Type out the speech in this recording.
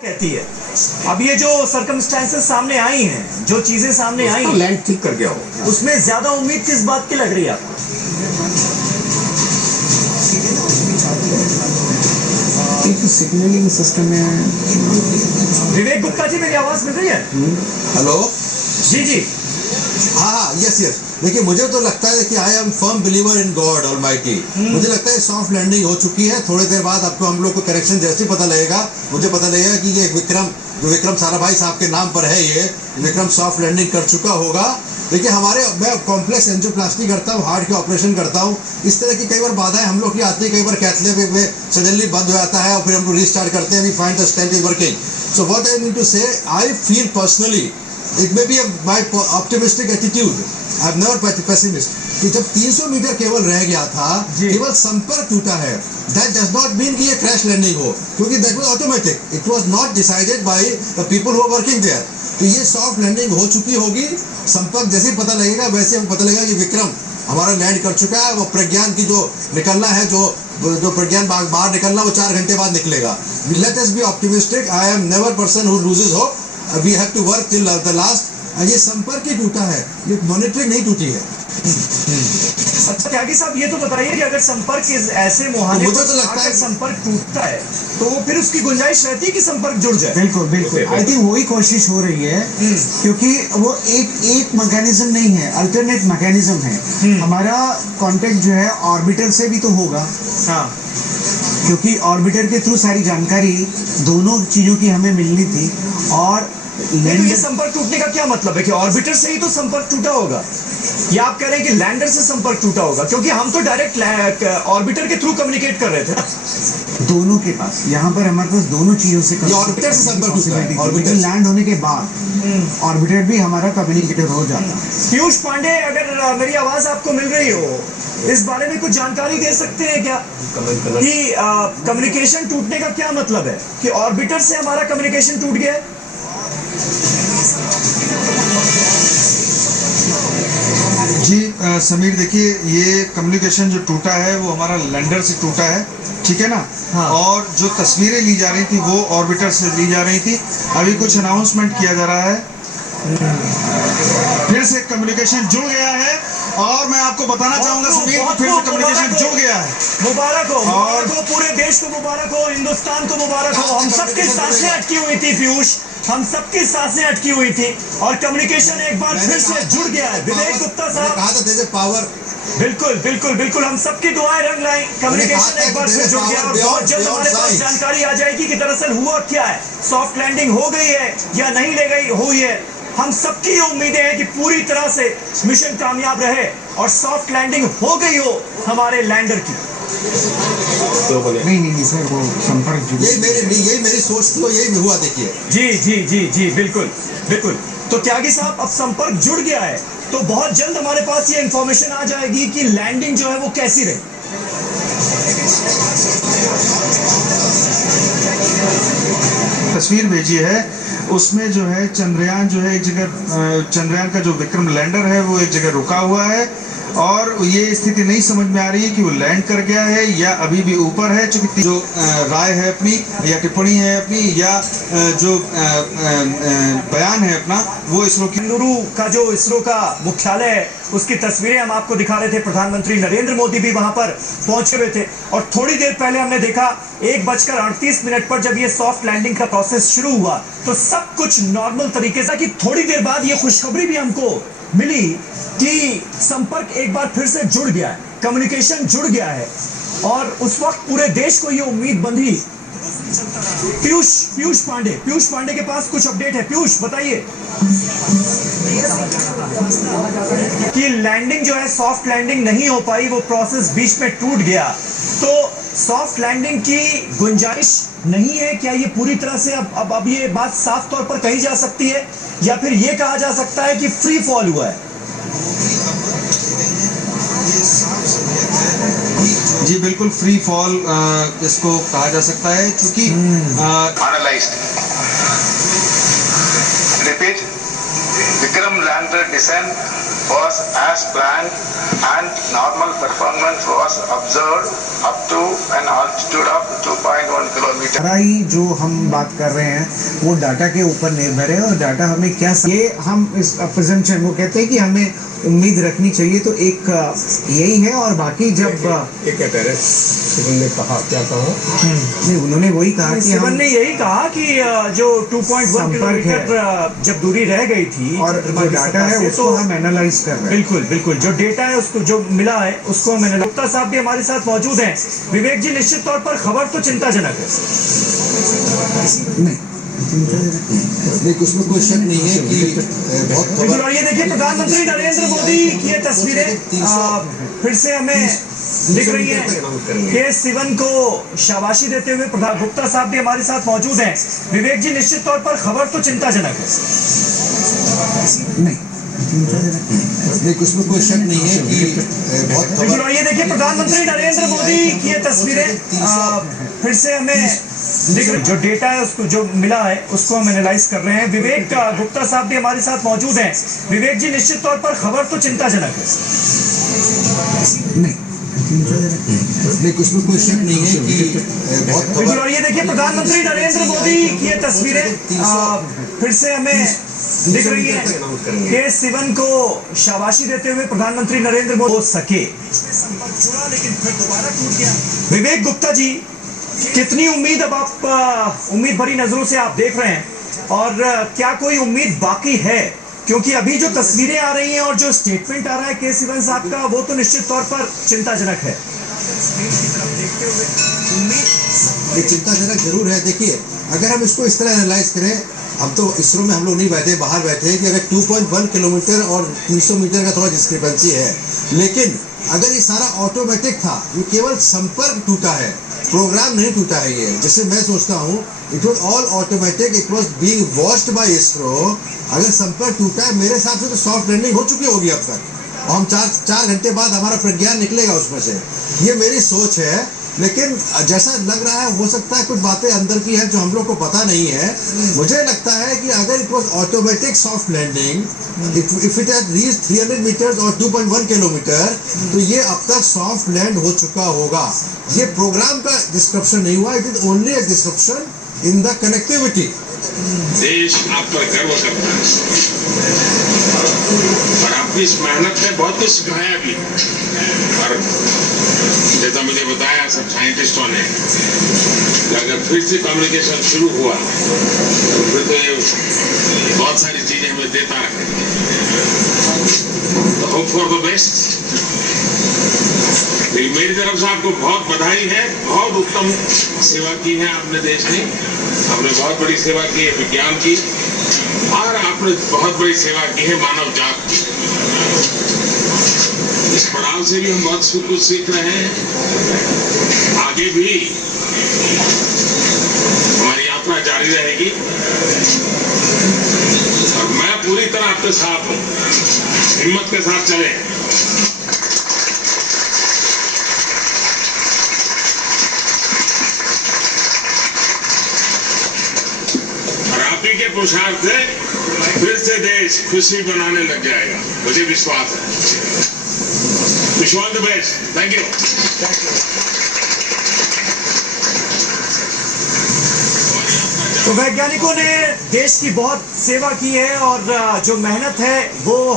कहती है। अब ये जो सर्कमस्टेंसेस सामने आई हैं, जो चीजें सामने आई हैं, लैंड ठीक कर गया हो, उसमें ज्यादा उम्मीद किस बात की लग रही है आपको? सिग्नलिंग सिस्टम में। विवेक गुप्ता जी, मेरी आवाज मिल रही है? हेलो जी जी। हाँ, यस यस। देखिए, मुझे तो लगता है कि I am firm believer in God almighty. मुझे लगता है सॉफ्ट लैंडिंग हो चुकी है। थोड़ी देर बाद आपको हम लोग को करेक्शन जैसे पता लगेगा, मुझे पता लगेगा कि ये विक्रम साराभाई साहब के नाम पर है, ये विक्रम सॉफ्ट लैंडिंग कर चुका होगा। देखिए, मैं कॉम्प्लेक्स एंजियोप्लास्टी करता हूँ, हार्ट के ऑपरेशन करता हूँ। इस तरह की कई बार बाधाएं हम लोग की आती है। कई बार कैथलेट में सडनली बंद हो जाता है और फिर हम लोग रिस्टार्ट करते हैं, we find the stent is working. So what I mean to say, I feel personally, it may be my optimistic attitude, I am never pessimist, कि जब 300 मीटर केवल रह गया था, केवल संपर्क टूटा है, दैट डज नॉट मीन कि ये क्रैश लैंडिंग हो, क्योंकि that was automatic, it was not decided by the people who are working there. तो ये सॉफ्ट लैंडिंग हो चुकी होगी। संपर्क जैसे ही पता लगेगा वैसे हमें पता लगेगा कि विक्रम हमारा लैंड कर चुका है। वो प्रज्ञान की जो निकलना है, जो प्रज्ञान बाहर निकलना, वो 4 घंटे बाद निकलेगा। Let us be optimistic. I am never person who loses hope, we have to work till the last. ये संपर्क ही टूटा है, ये मॉनिटरिंग नहीं टूटी है। अच्छा त्यागी साहब, ये तो बताइए कि अगर संपर्क ऐसे मुहाने मुझे तो लगता है संपर्क टूटता है तो फिर उसकी गुंजाइश रहती है कि संपर्क जुड़ जाए। बिल्कुल बिल्कुल, आई थिंक वही कोशिश हो रही है, क्योंकि वो एक मैकेनिज्म नहीं है, अल्टरनेट मैकेनिज्म है। हमारा कांटेक्ट जो है ऑर्बिटर से भी तो होगा। हाँ, क्योंकि ऑर्बिटर के थ्रू सारी जानकारी दोनों चीजों की हमें मिलनी थी। और तो ये संपर्क टूटने का क्या मतलब है कि ऑर्बिटर से ही तो संपर्क टूटा होगा, या आप कह रहे हैं कि लैंडर से संपर्क टूटा होगा? क्योंकि हम तो डायरेक्ट ऑर्बिटर के थ्रू कम्युनिकेट कर रहे थे ना। दोनों के पास, यहाँ पर हमारे पास दोनों चीजों से ऑर्बिटर से संपर्क टूटा है। ऑर्बिटर लैंड होने के बाद ऑर्बिटर भी हमारा कम्युनिकेटर हो जाता है। पीयूष पांडे, अगर मेरी आवाज आपको मिल रही हो, इस बारे में कुछ जानकारी दे सकते हैं क्या कि कम्युनिकेशन टूटने का क्या मतलब है, कि ऑर्बिटर से हमारा कम्युनिकेशन टूट गया है? जी समीर, देखिए, ये कम्युनिकेशन जो टूटा है वो हमारा लैंडर से टूटा है, ठीक है ना। हाँ। और जो तस्वीरें ली जा रही थी वो ऑर्बिटर से ली जा रही थी। अभी कुछ अनाउंसमेंट किया जा रहा है, फिर से कम्युनिकेशन जुड़ गया है। और मैं आपको बताना चाहूंगा समीर कि फिर से कम्युनिकेशन जुड़ गया है। मुबारक हो, मुबारक हो, पूरे देश को मुबारक हो, हिंदुस्तान को मुबारक हो। हम सबकी सांसें अटकी हुई थी पीयूष, हम सबकी सांसें अटकी हुई थी और कम्युनिकेशन एक बार फिर से जुड़ गया है। विवेक गुप्ता साहब, कहा था देयर पावर। बिल्कुल बिल्कुल बिल्कुल, हम सबकी दुआएं रंग लाई। कम्युनिकेशन एक बार फिर जुड़ गया और बहुत जल्द हमारे पास जानकारी आ जाएगी कि दरअसल हुआ क्या है, सॉफ्ट लैंडिंग हो गई है या नहीं ले गई हुई है। हम सबकी उम्मीदें हैं कि पूरी तरह से मिशन कामयाब रहे और सॉफ्ट लैंडिंग हो गई हो हमारे लैंडर की। नहीं सर, वो संपर्क यही मेरी सोच थी, यही हुआ। देखिए, जी जी जी जी, बिल्कुल बिल्कुल। तो त्यागी साहब, अब संपर्क जुड़ गया है तो बहुत जल्द हमारे पास ये इंफॉर्मेशन आ जाएगी कि लैंडिंग जो है वो कैसी रही। तस्वीर भेजी है, उसमें जो है चंद्रयान जो है एक जगह, चंद्रयान का जो विक्रम लैंडर है वो एक जगह रुका हुआ है और ये स्थिति नहीं समझ में आ रही है कि वो लैंड कर गया है या अभी भी ऊपर है। चूंकि जो राय है अपनी या टिप्पणी है अपनी या जो बयान है अपना, वो इसरो की बेंगलुरु का जो इसरो का मुख्यालय है उसकी तस्वीरें हम आपको दिखा रहे थे। प्रधानमंत्री नरेंद्र मोदी भी वहां पर पहुंचे हुए थे और थोड़ी देर पहले हमने देखा 1:38 पर जब ये सॉफ्ट लैंडिंग का प्रोसेस शुरू हुआ तो सब कुछ नॉर्मल तरीके से। कि थोड़ी देर बाद ये खुशखबरी भी हमको मिली कि संपर्क एक बार फिर से जुड़ गया है, कम्युनिकेशन जुड़ गया है और उस वक्त पूरे देश को ये उम्मीद बंधी। पीयूष पांडे के पास कुछ अपडेट है। पीयूष, बताइए कि लैंडिंग जो है, सॉफ्ट लैंडिंग नहीं हो पाई, वो प्रोसेस बीच में टूट गया, तो सॉफ्ट लैंडिंग की गुंजाइश नहीं है क्या? ये पूरी तरह से अब ये बात साफ तौर पर कही जा सकती है या फिर ये कहा जा सकता है कि फ्री फॉल हुआ है? जी बिल्कुल, फ्री फॉल इसको कहा जा सकता है, क्योंकि Analyzed. Repeat. Vikram land horizontal descent was as planned and normal performance was observed up to an altitude of 2.1 kilometer. हमारा ही जो हम बात कर रहे हैं वो डाटा के ऊपर निर्भर है और डाटा हमें क्या ये हम इस प्रेजेंटेशन को कहते हैं कि हमें उम्मीद रखनी चाहिए, तो एक यही है। और बाकी जब एक सिवन ने कहा क्या कहा नहीं, उन्होंने वही कहा कि सिवन हम ने यही कहा कि जो 2.1 किलोमीटर जब दूरी रह गई थी और जो डाटा है उसको हम एनालाइज कर रहे हैं। बिल्कुल बिल्कुल, जो डेटा है उसको जो मिला है उसको हम एनालाइज। गुप्ता साहब भी हमारे साथ मौजूद हैं। विवेक जी, निश्चित तौर पर खबर तो चिंताजनक है। नहीं, उसमें कोई शक नहीं है कि बहुत बिल्कुल। और ये देखिए प्रधानमंत्री नरेंद्र मोदी की ये तस्वीरें फिर से हमें दिख रही हैं के सिवन को शाबाशी देते हुए प्रधान गुप्ता साहब भी हमारे साथ मौजूद हैं। विवेक जी, निश्चित तौर पर खबर तो चिंताजनक है। नहीं, उसमें कोई शक नहीं है कि बहुत बिल्कुल। और ये देखिए प्रधानमंत्री नरेंद्र मोदी की ये तस्वीरें फिर से हमें दिख रही, जो डेटा है उसको जो मिला है उसको हम एनालाइज कर रहे हैं। विवेक गुप्ता साहब भी हमारे साथ मौजूद हैं। विवेक जी, निश्चित तौर पर खबर तो चिंताजनक है। नहीं, उसमें कोई शक नहीं है कि बहुत बिल्कुल। और ये देखिए प्रधानमंत्री नरेंद्र मोदी की ये तस्वीरें फिर से हमें दिख रही है के सिवन को शाबाशी देते हुए प्रधानमंत्री नरेंद्र मोदी हो सके। लेकिन फिर दोबारा टूट गया। विवेक गुप्ता जी, कितनी उम्मीद अब आप उम्मीद भरी नजरों से आप देख रहे हैं, और क्या कोई उम्मीद बाकी है? क्योंकि अभी जो तस्वीरें आ रही हैं और जो स्टेटमेंट आ रहा है के सिवन साहब का, वो तो निश्चित तौर पर चिंताजनक है। ये चिंताजनक जरूर है। देखिए, अगर हम इसको इस तरह एनालाइज करें, हम तो इसरो में हम लोग नहीं बैठे, बाहर बैठे हैं, कि अगर 2.1 किलोमीटर और 300 मीटर का थोड़ा डिस्क्रिपेंसी है, लेकिन अगर ये सारा ऑटोमेटिक था, ये केवल संपर्क टूटा है, प्रोग्राम नहीं टूटा है। ये जैसे मैं सोचता हूँ, it was all automatic, it was being watched bye ISRO. अगर संपर्क टूटा है, मेरे हिसाब से तो सॉफ्ट लैंडिंग हो चुकी होगी अब तक, और हम 4 घंटे बाद हमारा प्रज्ञान निकलेगा उसमें से। ये मेरी सोच है, लेकिन जैसा लग रहा है हो सकता है कुछ बातें अंदर की है जो हम लोग को पता नहीं है। मुझे लगता है कि अगर it was automatic soft landing, if it had reached 300 meters और 2.1 किलोमीटर, तो ये अब तक सॉफ्ट लैंड हो चुका होगा। ये प्रोग्राम का डिस्क्रप्शन नहीं हुआ, it is only a डिस्क्रप्शन in the connectivity. देश आप पर गर्व करता है और आपकी इस मेहनत ने बहुत कुछ सिखाया भी। और जैसा मुझे बताया सब साइंटिस्टों ने, अगर फिर से कम्युनिकेशन शुरू हुआ तो फिर तो ये बहुत सारी चीजें हमें देता रहे। तो होप फॉर द बेस्ट। लेकिन मेरी तरफ से आपको बहुत बधाई है। बहुत उत्तम सेवा की है आपने देश ने। आपने बहुत बड़ी सेवा की है विज्ञान की, और आपने बहुत बड़ी सेवा की है मानव जात की। इस पड़ाव से भी हम बहुत कुछ सीख रहे हैं। आगे भी हमारी यात्रा जारी रहेगी और मैं पूरी तरह आपके साथ हूं। हिम्मत के साथ चलें। के पुरुषार्थ से फिर से देश खुशी बनाने लग जाएगा, मुझे विश्वास है। Wish all the best. Thank you. तो वैज्ञानिकों ने देश की बहुत सेवा की है, और जो मेहनत है वो